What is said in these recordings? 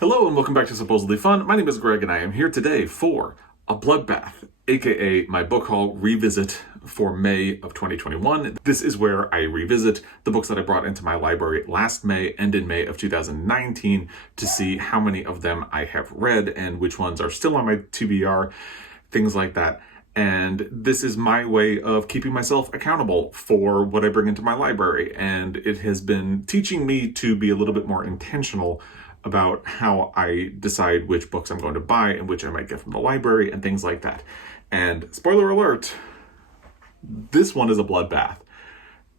Hello and welcome back to Supposedly Fun. My name is Greg and I am here today for a bloodbath, aka my book haul revisit for May of 2021. This is where I revisit the books that I brought into my library last May and in May of 2019 to see how many of them I have read and which ones are still on my TBR, things like that. And this is my way of keeping myself accountable for what I bring into my library. And it has been teaching me to be a little bit more intentional about how I decide which books I'm going to buy and which I might get from the library and things like that. And spoiler alert, this one is a bloodbath.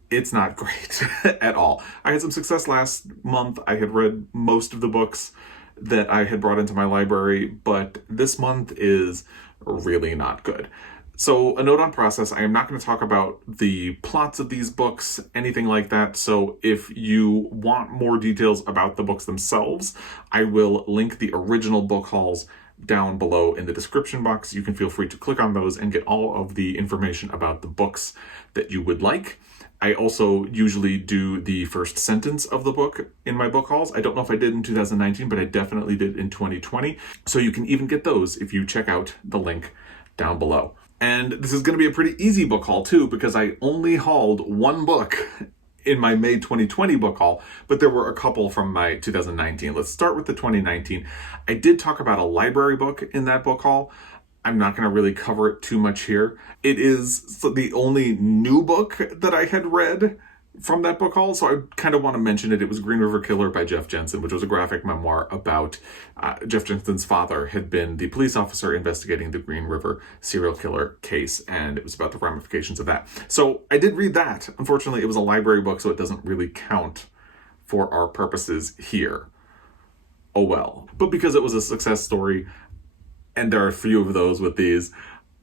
It's not great at all. I had some success last month. I had read most of the books that I had brought into my library, but this month is really not good. So a note on process, I am not going to talk about the plots of these books, anything like that. So if you want more details about the books themselves, I will link the original book hauls down below in the description box. You can feel free to click on those and get all of the information about the books that you would like. I also usually do the first sentence of the book in my book hauls. I don't know if I did in 2019, but I definitely did in 2020. So you can even get those if you check out the link down below. And this is going to be a pretty easy book haul too, because I only hauled one book in my May 2020 book haul, but there were a couple from my 2019. Let's start with the 2019. I did talk about a library book in that book haul. I'm not going to really cover it too much here. It is the only new book that I had read from that book haul, so I kind of want to mention it. It was Green River Killer by Jeff Jensen, which was a graphic memoir about Jeff Jensen's father had been the police officer investigating the Green River serial killer case, and it was about the ramifications of that. So I did read that. Unfortunately, it was a library book, so it doesn't really count for our purposes here. Oh well. But because it was a success story, and there are a few of those with these,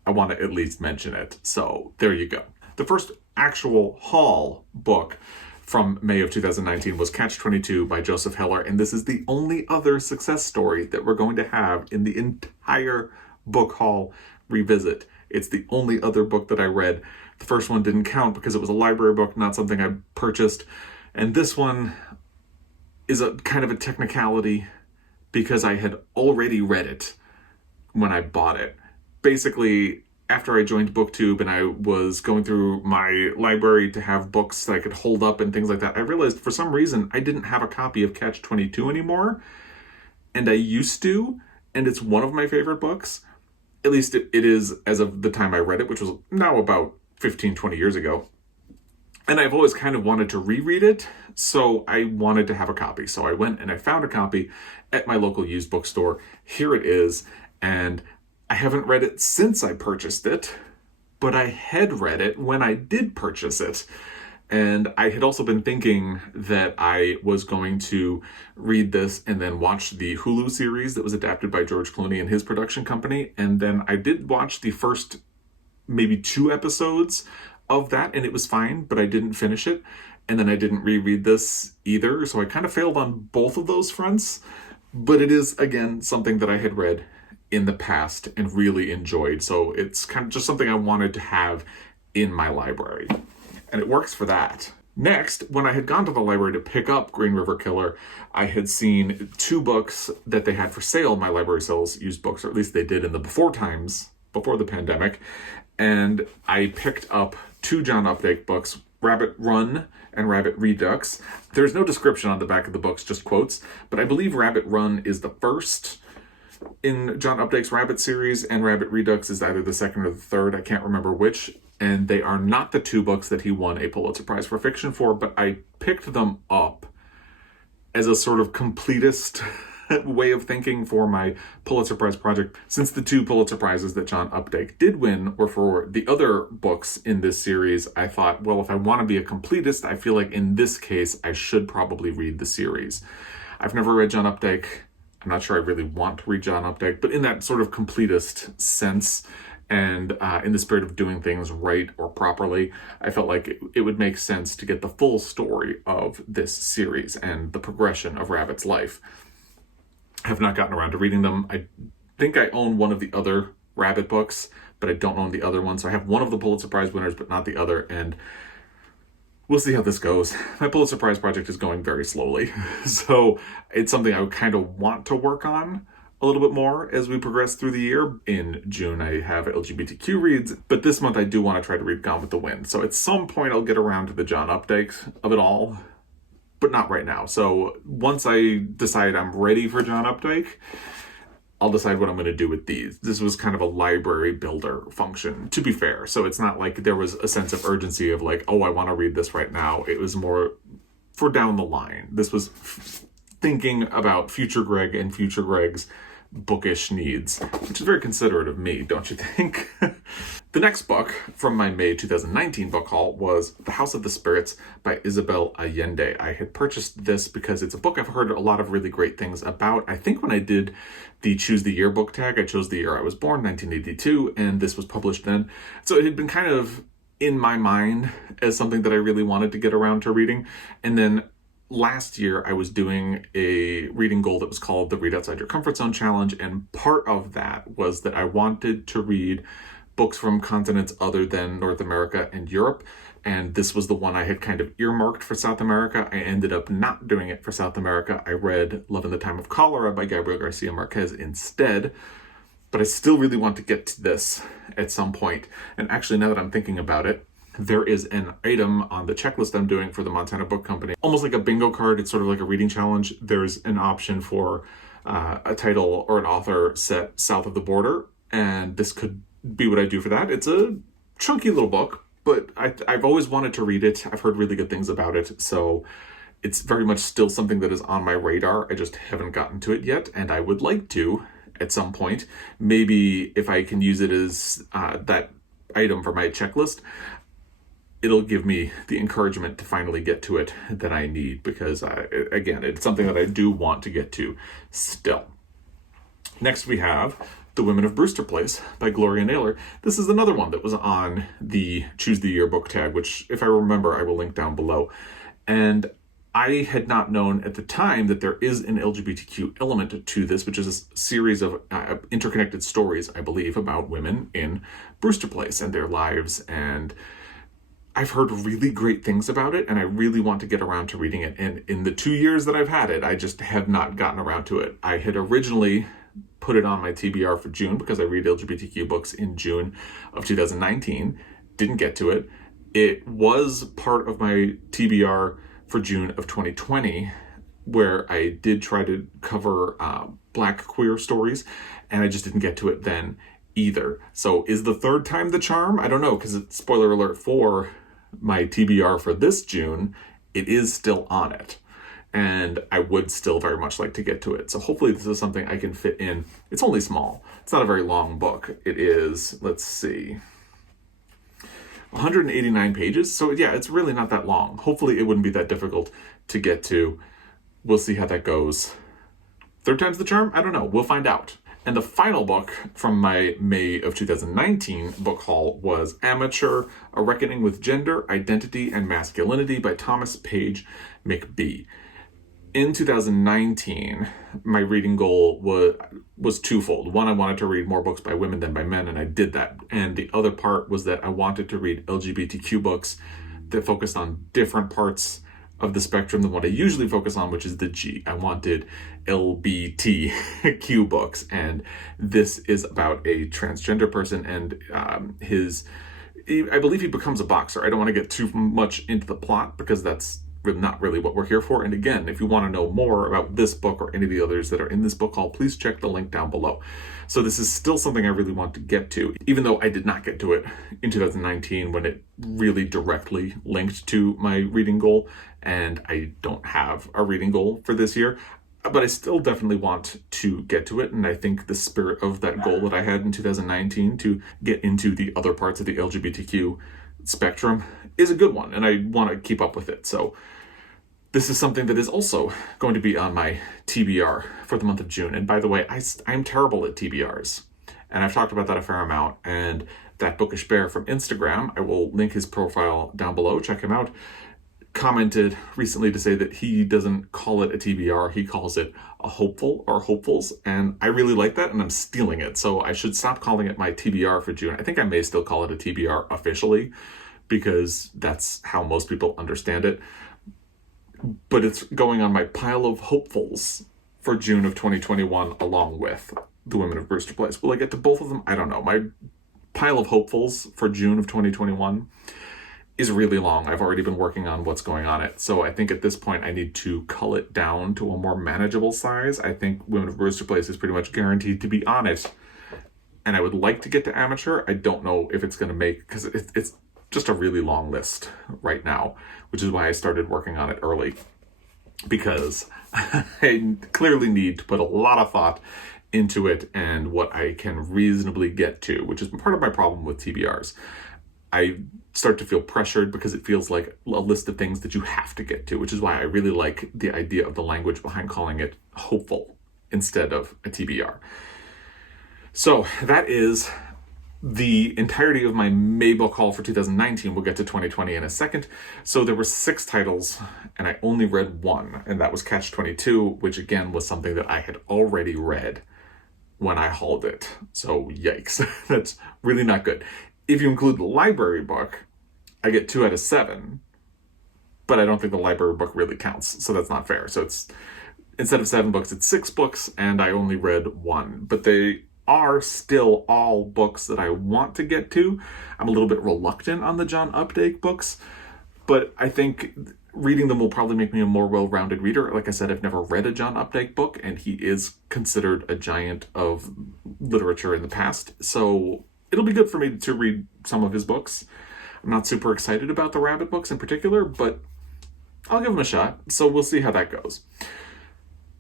I want to at least mention it. So there you go. The first actual haul book from May of 2019 was Catch-22 by Joseph Heller, and this is the only other success story that we're going to have in the entire book haul revisit. It's the only other book that I read. The first one didn't count because it was a library book, not something I purchased. And this one is a kind of a technicality because I had already read it when I bought it. Basically, after I joined BookTube and I was going through my library to have books that I could hold up and things like that, I realized for some reason I didn't have a copy of Catch-22 anymore. And I used to, and it's one of my favorite books. At least it is as of the time I read it, which was now about 15, 20 years ago. And I've always kind of wanted to reread it, so I wanted to have a copy. So I went and I found a copy at my local used bookstore. Here it is. And I haven't read it since I purchased it, but I had read it when I did purchase it. And I had also been thinking that I was going to read this and then watch the Hulu series that was adapted by George Clooney and his production company. And then I did watch the first maybe 2 episodes of that, and it was fine, but I didn't finish it. And then I didn't reread this either. So I kind of failed on both of those fronts. But it is, again, something that I had read in the past and really enjoyed. So it's kind of just something I wanted to have in my library. And it works for that. Next, when I had gone to the library to pick up Green River Killer, I had seen 2 books that they had for sale. My library sells used books, or at least they did in the before the pandemic. And I picked up 2 John Updike books, Rabbit Run and Rabbit Redux. There's no description on the back of the books, just quotes. But I believe Rabbit Run is the first in John Updike's Rabbit series, and Rabbit Redux is either the second or the third. I can't remember which. And they are not the 2 books that he won a Pulitzer Prize for fiction for, but I picked them up as a sort of completist way of thinking for my Pulitzer Prize project, since the 2 Pulitzer Prizes that John Updike did win were for the other books in this series. I thought, well, if I want to be a completist, I feel like in this case, I should probably read the series. I've never read John Updike. I'm not sure I really want to read John Updike, but in that sort of completist sense and in the spirit of doing things right or properly, I felt like it would make sense to get the full story of this series and the progression of Rabbit's life. I have not gotten around to reading them. I think I own one of the other Rabbit books, but I don't own the other one. So I have one of the Pulitzer Prize winners, but not the other. And We'll see how this goes. My Pulitzer Prize project is going very slowly, so it's something I kind of want to work on a little bit more as we progress through the year. In June, I have LGBTQ reads, but this month I do want to try to read Gone with the Wind. So at some point, I'll get around to the John Updike of it all, but not right now. So once I decide I'm ready for John Updike, I'll decide what I'm going to do with these. This was kind of a library builder function, to be fair. So it's not like there was a sense of urgency of like, oh, I want to read this right now. It was more for down the line. This was thinking about future Greg and future Greg's bookish needs, which is very considerate of me, don't you think? The next book from my May 2019 book haul was The House of the Spirits by Isabel Allende. I had purchased this because it's a book I've heard a lot of really great things about. I think when I did the Choose the Year book tag, I chose the year I was born, 1982, and this was published then. So it had been kind of in my mind as something that I really wanted to get around to reading. And then last year, I was doing a reading goal that was called the Read Outside Your Comfort Zone Challenge, and part of that was that I wanted to read books from continents other than North America and Europe, and this was the one I had kind of earmarked for South America. I ended up not doing it for South America. I read Love in the Time of Cholera by Gabriel Garcia Marquez instead, but I still really want to get to this at some point. And actually, now that I'm thinking about it, there is an item on the checklist I'm doing for the Montana Book Company, almost like a bingo card. It's sort of like a reading challenge. There's an option for a title or an author set south of the border, and this could be what I do for that. It's a chunky little book, but I've always wanted to read it. I've heard really good things about it, so it's very much still something that is on my radar. I just haven't gotten to it yet, and I would like to at some point. Maybe if I can use it as that item for my checklist, it'll give me the encouragement to finally get to it that I need, because again, it's something that I do want to get to still. Next we have The Women of Brewster Place by Gloria Naylor. This is another one that was on the Choose the Year book tag, which if I remember, I will link down below. And I had not known at the time that there is an LGBTQ element to this, which is a series of interconnected stories, I believe, about women in Brewster Place and their lives. And I've heard really great things about it, and I really want to get around to reading it. And in the 2 years that I've had it, I just have not gotten around to it. I had originally put it on my TBR for June because I read LGBTQ books in June of 2019. Didn't get to it. It was part of my TBR for June of 2020, where I did try to cover Black queer stories, and I just didn't get to it then either. So is the third time the charm? I don't know, because spoiler alert for my TBR for this June, it is still on it. And I would still very much like to get to it. So hopefully this is something I can fit in. It's only small. It's not a very long book. It is, let's see, 189 pages. So yeah, it's really not that long. Hopefully it wouldn't be that difficult to get to. We'll see how that goes. Third time's the charm? I don't know. We'll find out. And the final book from my May of 2019 book haul was Amateur, A Reckoning with Gender, Identity, and Masculinity by Thomas Page McBee. In 2019, my reading goal was twofold. One, I wanted to read more books by women than by men, and I did that. And the other part was that I wanted to read LGBTQ books that focused on different parts of the spectrum than what I usually focus on, which is the G. I wanted LBTQ books, and this is about a transgender person and I believe he becomes a boxer. I don't want to get too much into the plot because that's not really what we're here for. And again, if you want to know more about this book or any of the others that are in this book haul, please check the link down below. So this is still something I really want to get to, even though I did not get to it in 2019 when it really directly linked to my reading goal, and I don't have a reading goal for this year. But I still definitely want to get to it, and I think the spirit of that goal that I had in 2019 to get into the other parts of the LGBTQ spectrum is a good one, and I want to keep up with it. So this is something that is also going to be on my TBR for the month of June. And by the way, I'm terrible at TBRs, and I've talked about that a fair amount. And that Bookish Bear from Instagram, I will link his profile down below, check him out, commented recently to say that he doesn't call it a TBR, he calls it a hopeful or hopefuls, and I really like that, and I'm stealing it. So I should stop calling it my TBR for June. I think I may still call it a TBR officially, because that's how most people understand it. But it's going on my pile of hopefuls for June of 2021 along with The Women of Brewster Place. Will I get to both of them? I don't know. My pile of hopefuls for June of 2021 is really long. I've already been working on what's going on it. So I think at this point I need to cull it down to a more manageable size. I think Women of Brewster Place is pretty much guaranteed to be on it. And I would like to get to amateur. I don't know if it's going to make, because it's just a really long list right now, which is why I started working on it early, because I clearly need to put a lot of thought into it and what I can reasonably get to, which is part of my problem with TBRs. I start to feel pressured because it feels like a list of things that you have to get to, which is why I really like the idea of the language behind calling it hopeful instead of a TBR. So that is the entirety of my May book haul for 2019. We'll get to 2020 in a second. So there were 6 titles and I only read one, and that was Catch-22, which again was something that I had already read when I hauled it. So yikes, that's really not good. If you include the library book, I get 2 out of 7, but I don't think the library book really counts, so that's not fair. So it's, instead of 7 books, it's 6 books, and I only read 1. But they are still all books that I want to get to. I'm a little bit reluctant on the John Updike books, but I think reading them will probably make me a more well-rounded reader. Like I said, I've never read a John Updike book, and he is considered a giant of literature in the past, so it'll be good for me to read some of his books. I'm not super excited about the Rabbit books in particular, but I'll give them a shot, so we'll see how that goes.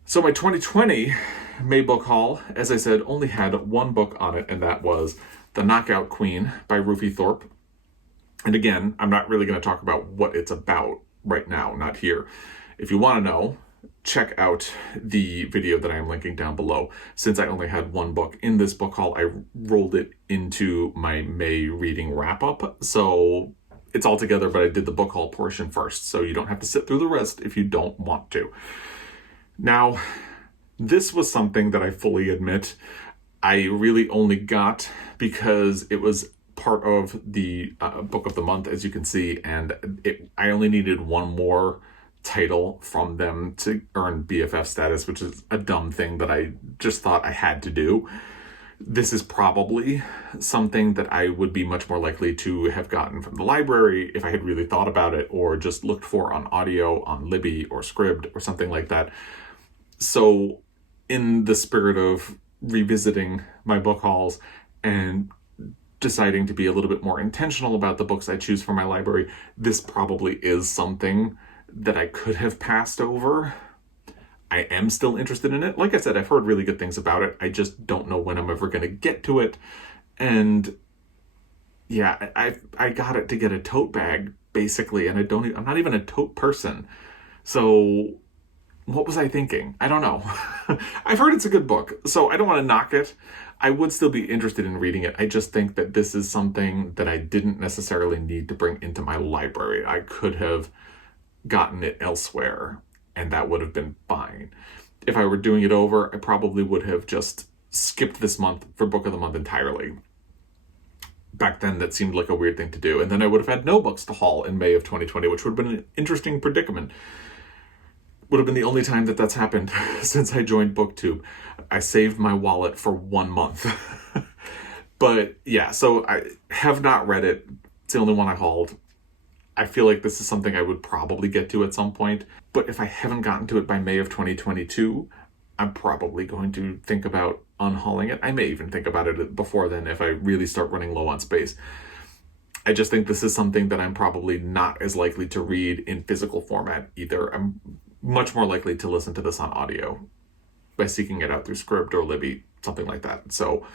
So my 2020 May book haul, as I said, only had 1 book on it, and that was The Knockout Queen by Rufi Thorpe. And again, I'm not really going to talk about what it's about right now, not here. If you want to know, check out the video that I am linking down below. Since I only had 1 book in this book haul, I rolled it into my May reading wrap-up. So it's all together, but I did the book haul portion first, so you don't have to sit through the rest if you don't want to. Now, this was something that I fully admit I really only got because it was part of the book of the month, as you can see, and I only needed 1 more title from them to earn BFF status, which is a dumb thing that I just thought I had to do. This is probably something that I would be much more likely to have gotten from the library if I had really thought about it, or just looked for on audio, on Libby or Scribd or something like that. So in the spirit of revisiting my book hauls and deciding to be a little bit more intentional about the books I choose for my library, this probably is something that I could have passed over. I am still interested in it. Like I said, I've heard really good things about it. I just don't know when I'm ever going to get to it. And yeah, I got it to get a tote bag basically, and I'm not even a tote person. So what was I thinking? I don't know. I've heard it's a good book, so I don't want to knock it. I would still be interested in reading it. I just think that this is something that I didn't necessarily need to bring into my library. I could have gotten it elsewhere, and that would have been fine. If I were doing it over, I probably would have just skipped this month for Book of the Month entirely. Back then, that seemed like a weird thing to do, and then I would have had no books to haul in May of 2020, which would have been an interesting predicament. Would have been the only time that that's happened since I joined BookTube. I saved my wallet for 1 month. But yeah, so I have not read it. It's the only one I hauled. I feel like this is something I would probably get to at some point. But if I haven't gotten to it by May of 2022, I'm probably going to think about unhauling it. I may even think about it before then if I really start running low on space. I just think this is something that I'm probably not as likely to read in physical format either. I'm much more likely to listen to this on audio by seeking it out through Scribd or Libby, something like that. So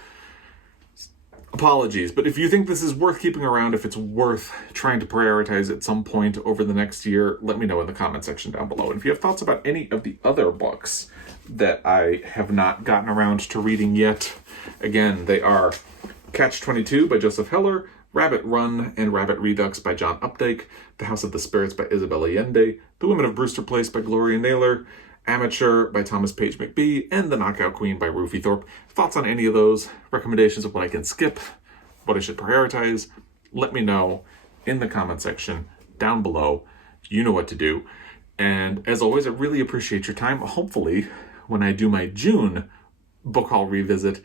apologies, but if you think this is worth keeping around, if it's worth trying to prioritize at some point over the next year, let me know in the comment section down below. And if you have thoughts about any of the other books that I have not gotten around to reading yet, again, they are Catch-22 by Joseph Heller, Rabbit Run and Rabbit Redux by John Updike, The House of the Spirits by Isabel Allende, The Women of Brewster Place by Gloria Naylor, Amateur by Thomas Page McBee, and The Knockout Queen by Rufi Thorpe. Thoughts on any of those, recommendations of what I can skip, what I should prioritize, let me know in the comment section down below. You know what to do. And as always, I really appreciate your time. Hopefully, when I do my June book haul revisit,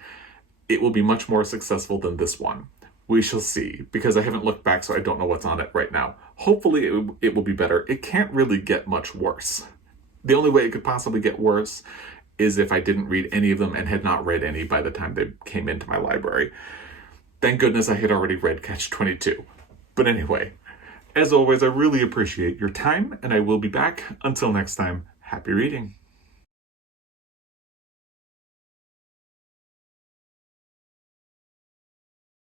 it will be much more successful than this one. We shall see, because I haven't looked back, so I don't know what's on it right now. Hopefully, it will be better. It can't really get much worse. The only way it could possibly get worse is if I didn't read any of them and had not read any by the time they came into my library. Thank goodness I had already read Catch-22. But anyway, as always, I really appreciate your time, and I will be back. Until next time, happy reading.